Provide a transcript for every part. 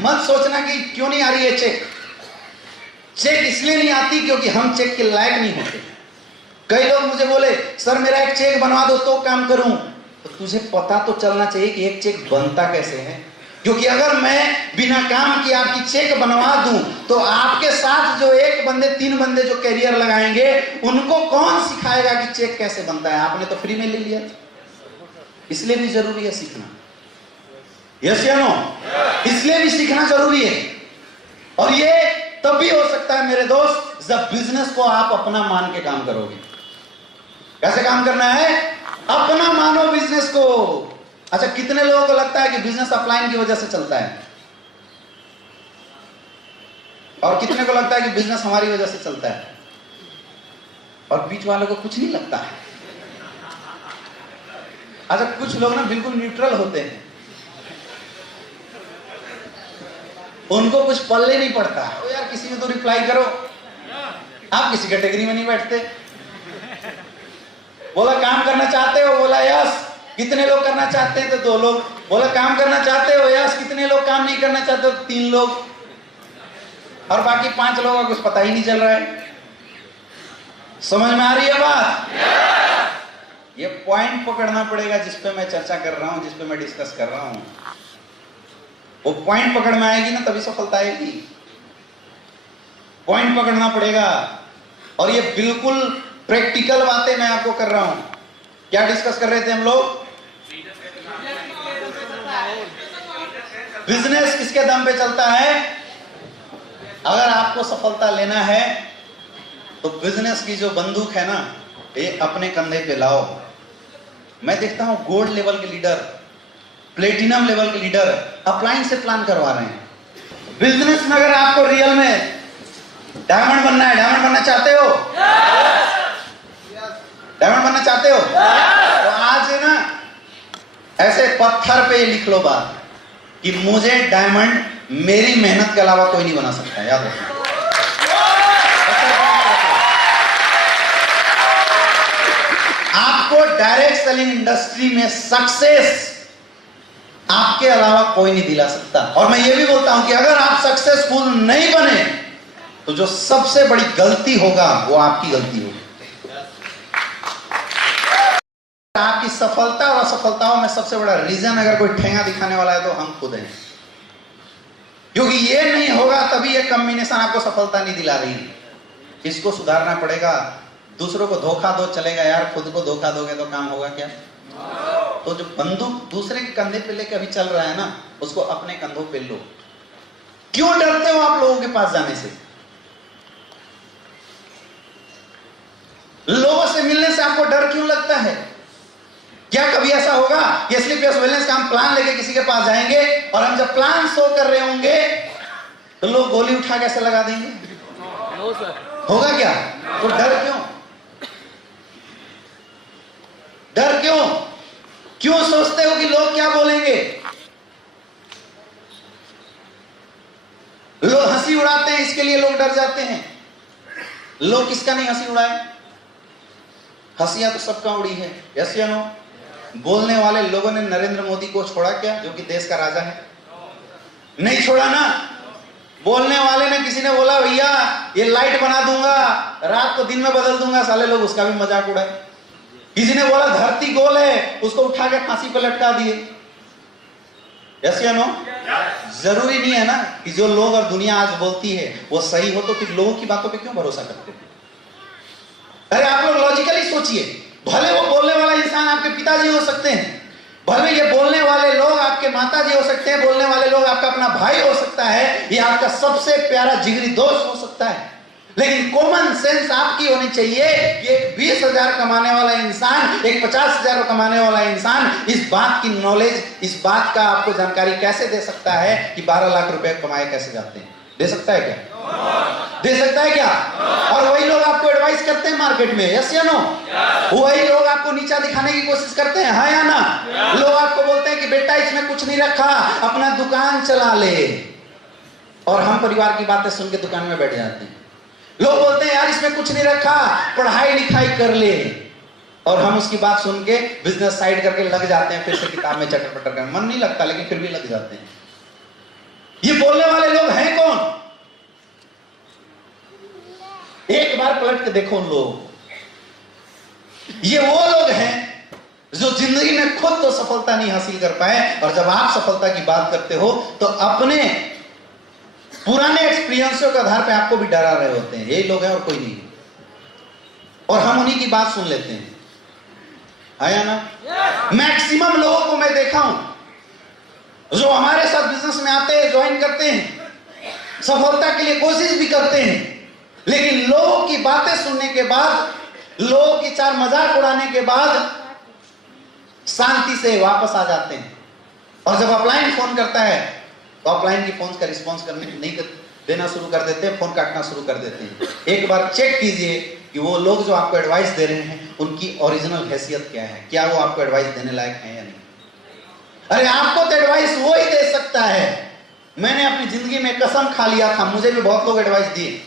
मत सोचना कि क्यों नहीं आ रही है चेक। चेक इसलिए नहीं आती क्योंकि हम चेक के लायक नहीं होते। कई लोग मुझे बोले सर मेरा एक चेक बनवा दो तो काम करूं। तो तुझे पता तो चलना चाहिए कि एक चेक बनता कैसे है, क्योंकि अगर मैं बिना काम किए आपकी चेक बनवा दूं तो आपके साथ जो एक बंदे 3 बंदे जो कैरियर लगाएंगे उनको कौन सिखाएगा कि चेक कैसे बनता है? आपने तो फ्री में ले लिया। इसलिए भी जरूरी है सीखना। यस या नो? इसलिए भी सीखना जरूरी है। और ये तब भी हो सकता है मेरे दोस्त जब बिजनेस को आप अपना मान के काम करोगे। कैसे काम करना है? अपना मानो बिजनेस को। अच्छा, कितने लोगों को लगता है कि बिजनेस अपलाइन की वजह से चलता है? और कितने को लगता है कि बिजनेस हमारी वजह से चलता है? और बीच वालों को कुछ नहीं लगता है। अच्छा, कुछ लोग ना बिल्कुल न्यूट्रल होते हैं, उनको कुछ पल्ले नहीं पड़ता। ओ यार किसी में तो रिप्लाई करो, आप किसी कैटेगरी में नहीं बैठते। बोला काम करना चाहते हो? बोला यस। कितने लोग करना चाहते हैं? तो 2 लोग। बोला काम करना चाहते हो? यस। कितने लोग काम नहीं करना चाहते हो? 3 लोग। और बाकी 5 लोगों को कुछ पता ही नहीं चल रहा है। समझ में आ रही है बात? ये पॉइंट पकड़ना पड़ेगा जिस पे मैं चर्चा कर रहा हूं, जिस पे मैं डिस्कस कर रहा हूं। वो पॉइंट पकड़ में आएगी ना तभी सफलता आएगी। पॉइंट पकड़ना पड़ेगा। और ये बिल्कुल प्रैक्टिकल बातें मैं आपको कर रहा हूं। क्या डिस्कस कर रहे थे हम लोग? बिजनेस किसके दम पे चलता है? अगर आपको सफलता लेना है तो बिजनेस की जो बंदूक है ना, ये अपने कंधे पे लाओ। मैं देखता हूं गोल्ड लेवल के लीडर, प्लेटिनम लेवल के लीडर अपलाइन से प्लान करवा रहे हैं। बिजनेस में अगर आपको रियल में डायमंड बनना है, डायमंड बनना चाहते हो? डायमंड बनना चाहते हो? तो आज है ना ऐसे पत्थर पे लिख लो बात कि मुझे डायमंड मेरी मेहनत के अलावा कोई नहीं बना सकता। याद रखना। आपको डायरेक्ट सेलिंग इंडस्ट्री में सक्सेस आपके अलावा कोई नहीं दिला सकता। और मैं ये भी बोलता हूं कि अगर आप सक्सेसफुल नहीं बने तो जो सबसे बड़ी गलती होगा वो आपकी गलती होगी। आपकी सफलता और असफलताओं में सबसे बड़ा रीजन अगर कोई ठेंगा दिखाने वाला है तो हम खुद हैं। क्योंकि ये नहीं होगा तभी ये कॉम्बिनेशन आपको सफलता नहीं दिला रही। इसको सुधारना पड़ेगा। दूसरों को धोखा दो चलेगा यार, खुद को धोखा दोगे तो काम होगा क्या? तो जो बंदूक दूसरे के कंधे पे लेके अभी चल रहा है ना, उसको अपने कंधों पे लो। क्यों डरते हो आप लोगों के पास जाने से? लोगों से मिलने से आपको डर क्यों लगता है? क्या कभी ऐसा होगा कि स्लीपियस वेलनेस का हम प्लान लेके किसी के पास जाएंगे और हम जब प्लान शो कर रहे होंगे तो लोग गोली उठा कैसे लगा देंगे? होगा क्या? तो डर क्यों? डर क्यों? क्यों सोचते हो कि लोग क्या बोलेंगे? लोग हंसी उड़ाते हैं, इसके लिए लोग डर जाते हैं। लोग किसका नहीं हंसी उड़ाए? हंसियां तो सबका उड़ी है। यस या नो? बोलने वाले लोगों ने नरेंद्र मोदी को छोड़ा क्या, जो कि देश का राजा है? नहीं छोड़ा ना। बोलने वाले ने, किसी ने बोला भैया ये लाइट बना दूंगा, रात को दिन में बदल दूंगा, साले लोग उसका भी मजाक उड़ाए। किसी ने बोला धरती गोल है, उसको उठा के फांसी पर लटका दिए। यस या नो? जरूरी नहीं है ना कि जो लोग और दुनिया आज बोलती है वो सही हो, तो फिर लोगों की बातों पे क्यों भरोसा करते हैं? अरे आप लोग लॉजिकली सोचिए। भले वो बोलने वाला इंसान आपके पिताजी हो सकते हैं, भले ये बोलने वाले लोग आपके माताजी हो सकते हैं, बोलने वाले लोग आपका अपना भाई हो सकता है, ये आपका सबसे प्यारा जिगरी दोस्त हो सकता है, लेकिन कॉमन सेंस आपकी होनी चाहिए कि एक 20,000 कमाने वाला इंसान, एक 50,000 कमाने वाला इंसान इस बात की नॉलेज, इस बात का आपको जानकारी कैसे दे सकता है कि 12 लाख रुपए कमाए कैसे जाते हैं? दे सकता है क्या? दे सकता है क्या? और वही लोग आपको एडवाइस करते हैं मार्केट में। यस या नो? वही लोग आपको नीचा दिखाने की कोशिश करते हैं। हाँ या ना? लोग आपको बोलते हैं कि बेटा इसमें कुछ नहीं रखा, अपना दुकान चला ले, और हम परिवार की बातें सुन के दुकान में बैठ जाते हैं। लोग बोलते हैं यार इसमें कुछ नहीं रखा, पढ़ाई लिखाई कर ले, और हम उसकी बात सुन के बिजनेस साइड करके लग जाते हैं, फिर से किताब में चटर पटर कर। मन नहीं लगता लेकिन फिर भी लग जाते हैं। ये बोलने करके देखो उन लोगों को। ये वो लोग हैं जो जिंदगी में खुद तो सफलता नहीं हासिल कर पाए, और जब आप सफलता की बात करते हो तो अपने पुराने एक्सपीरियंसों के आधार पे आपको भी डरा रहे होते हैं। यही लोग हैं और कोई नहीं, और हम उन्हीं की बात सुन लेते हैं। आया ना? मैक्सिमम लोगों को मैं देखा हूं जो हमारे साथ बिजनेस में आते हैं, ज्वाइन करते हैं, सफलता के लिए कोशिश भी करते हैं, लेकिन लोगों की बातें सुनने के बाद, लोगों की चार मजाक उड़ाने के बाद शांति से वापस आ जाते हैं। और जब अपलाइन फोन करता है तो अपलाइन की फोन का रिस्पॉन्स करने नहीं देना शुरू कर देते हैं, फोन काटना शुरू कर देते हैं। एक बार चेक कीजिए कि वो लोग जो आपको एडवाइस दे रहे हैं उनकी ओरिजिनल हैसियत क्या है, क्या वो आपको एडवाइस देने लायक है या नहीं। अरे आपको तो एडवाइस वो ही दे सकता है। मैंने अपनी जिंदगी में कसम खा लिया था, मुझे भी बहुत लोग एडवाइस दिए,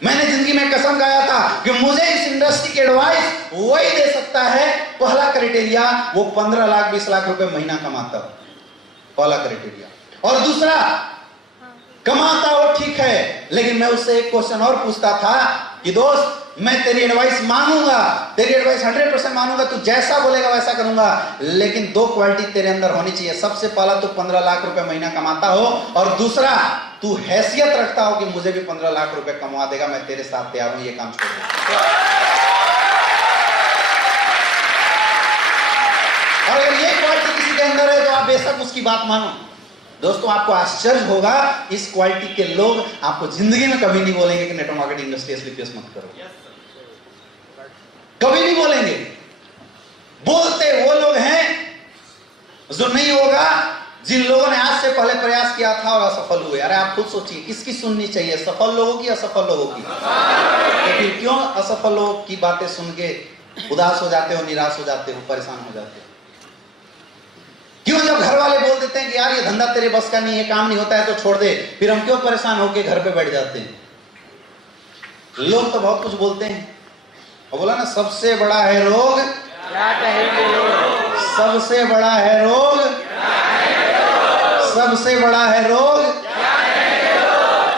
मैंने जिंदगी में कसम खाया था कि मुझे इस इंडस्ट्री की एडवाइस वही दे सकता है। पहला क्राइटेरिया, वो 15 लाख 20 लाख रुपए महीना कमाता, पहला क्राइटेरिया। और दूसरा, कमाता वो ठीक है, लेकिन मैं उससे एक क्वेश्चन और पूछता था कि दोस्त, मैं तेरी एडवाइस मानूंगा, तेरी एडवाइस 100% मानूंगा, तू जैसा बोलेगा वैसा करूंगा, लेकिन दो क्वालिटी तेरे अंदर होनी चाहिए। सबसे पहला, तू 15 लाख रुपए महीना कमाता हो, और दूसरा, तू हैसियत रखता हो कि मुझे भी 15 लाख रुपए कमा देगा, मैं तेरे साथ तैयार हूं ये काम छोड़ दूं। और अगर ये क्वालिटी किसी के अंदर है तो आप बेशक उसकी बात मानो। दोस्तों, आपको आश्चर्य होगा, इस क्वालिटी के लोग आपको जिंदगी में कभी नहीं बोलेंगे कि नेटवर्क मार्केटिंग इंडस्ट्री एसलीपीएस मत करो, कभी नहीं बोलेंगे। बोलते वो लोग हैं जो नहीं होगा जिन लोगों ने आज से पहले प्रयास किया था और असफल हुए। अरे आप खुद सोचिए, किसकी सुननी चाहिए, सफल लोगों की, असफल लोगों की? तो फिर क्यों असफल लोगों की बातें सुन के उदास हो जाते हो, निराश हो जाते हो, परेशान हो जाते हो? क्यों जब घर वाले बोल देते हैं कि यार ये धंधा तेरे बस का नहीं है, काम नहीं होता है तो छोड़ दे, फिर हम क्यों परेशान होकर घर पे बैठ जाते हैं? लोग तो बहुत कुछ बोलते हैं, और बोला ना, सबसे बड़ा है रोग, क्या कहेंगे लोग, सबसे बड़ा है रोग, सबसे बड़ा है रोग।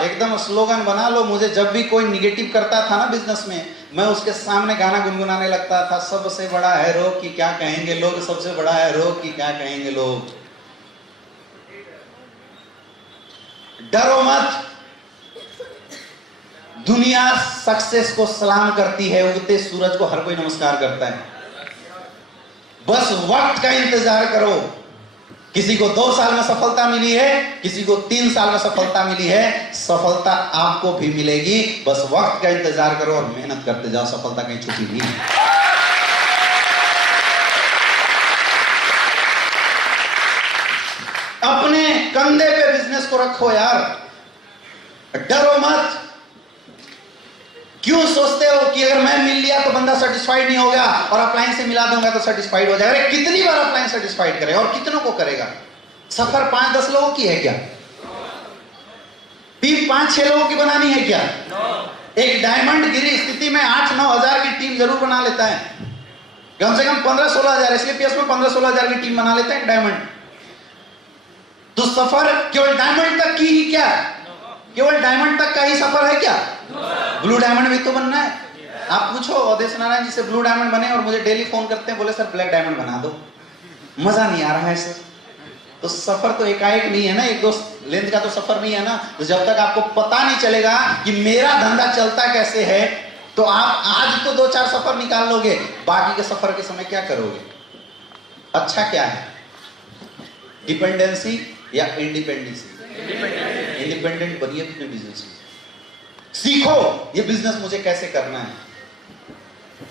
एकदम स्लोगन बना लो। मुझे जब भी कोई निगेटिव करता था ना बिजनेस में, मैं उसके सामने गाना गुनगुनाने लगता था, सबसे बड़ा है रोग कि क्या कहेंगे लोग, सबसे बड़ा है रोग कि क्या कहेंगे लोग। डरो मत, दुनिया सक्सेस को सलाम करती है, उगते सूरज को हर कोई नमस्कार करता है। बस वक्त का इंतजार करो। किसी को 2 साल में सफलता मिली है, किसी को 3 साल में सफलता मिली है, सफलता आपको भी मिलेगी। बस वक्त का इंतजार करो और मेहनत करते जाओ, सफलता कहीं छुपी नहीं है। अपने कंधे पे बिजनेस को रखो यार, डरो मत। क्यों सोचते हो कि अगर मैं मिल लिया तो बंदा सेटिस्फाइड नहीं होगा और अपलाइन से मिला दूंगा तो सेटिस्फाइड हो जाएगा? कितनी बार अपलाइन सेटिस्फाइड करेगा और कितनों को करेगा? सफर 5-10 लोगों की है क्या? टीम 5-6 लोगों की बनानी है क्या? एक डायमंड गिरी स्थिति में 8-9 हजार की टीम जरूर बना लेता है, कम से कम 15-16 हजार। इसलिए पीएस में 15-16 हजार की टीम बना लेते हैं डायमंड। तो सफर केवल डायमंड तक की ही क्या? केवल डायमंड तक का ही सफर है क्या? ब्लू डायमंड भी तो बनना है। आप पूछो अवधेश नारायण जी से, ब्लू डायमंड बने, और मुझे डेली फोन करते हैं, बोले सर ब्लैक डायमंड बना दो, मजा नहीं आ रहा है सर। तो सफर तो एकाएक नहीं है ना, एक दो लेंथ का तो सफर नहीं है ना। तो जब तक आपको पता नहीं चलेगा कि मेरा धंधा चलता कैसे है, तो आप आज तो 2-4 सफर निकाल लोगे, बाकी के सफर के समय क्या करोगे? अच्छा क्या है, डिपेंडेंसी या इंडिपेंडेंसी? इंडिपेंडेंट बनिए अपने बिजनेस में। सीखो ये बिजनेस मुझे कैसे करना है,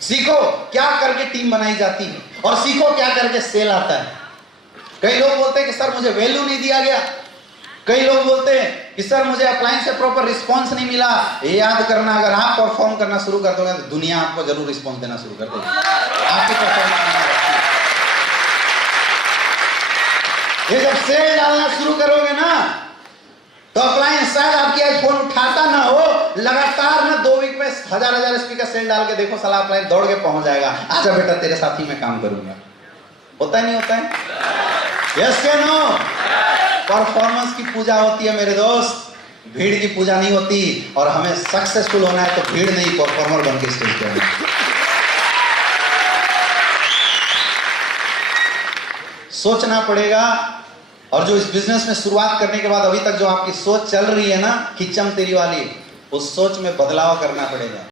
सीखो क्या करके टीम बनाई जाती है, और सीखो क्या करके सेल आता है। कई लोग बोलते हैं कि सर मुझे वैल्यू नहीं दिया गया, कई लोग बोलते हैं कि सर मुझे अपलाइन से प्रॉपर रिस्पांस नहीं मिला। ये याद करना, अगर आप परफॉर्म करना शुरू कर दोगे तो दुनिया आपको जरूर रिस्पांस देना शुरू कर देगी। आपकी परफॉर्मेंस ये जब सेल डालना शुरू करोगे ना, तो अपलाइन शायद आपकी आज फोन उठाता ना हो, लगातार ना 2 वीक में 1000 स्पीकर सेल डाल के देखो, साला अपलाइन दौड़ के पहुंच जाएगा, आजा बेटा तेरे साथ ही मैं काम करूंगा। होता नहीं होता है? यस या नो? परफॉर्मेंस की पूजा होती है मेरे दोस्त। भीड़ की पूजा नहीं होती, और हमें सक्सेसफुल होना है तो भीड़ नहीं, परफॉर्मर बन के स्टेज पे आना। सोचना पड़ेगा। और जो इस बिजनेस में शुरुआत करने के बाद अभी तक जो आपकी सोच चल रही है ना, खिच्चम तेरी वाली, उस सोच में बदलाव करना पड़ेगा।